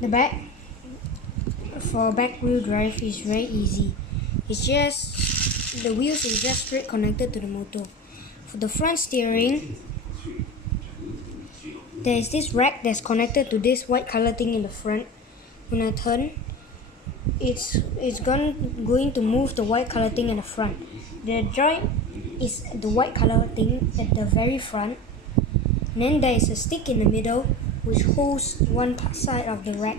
The back for back wheel drive is very easy. It's just the wheels is just straight connected to the motor. For the front steering, there is this rack that's connected to this white color thing in the front. When I turn, it's going to move the white color thing in the front. The joint is the white color thing at the very front. And then there is a stick in the middle which holds one side of the rack.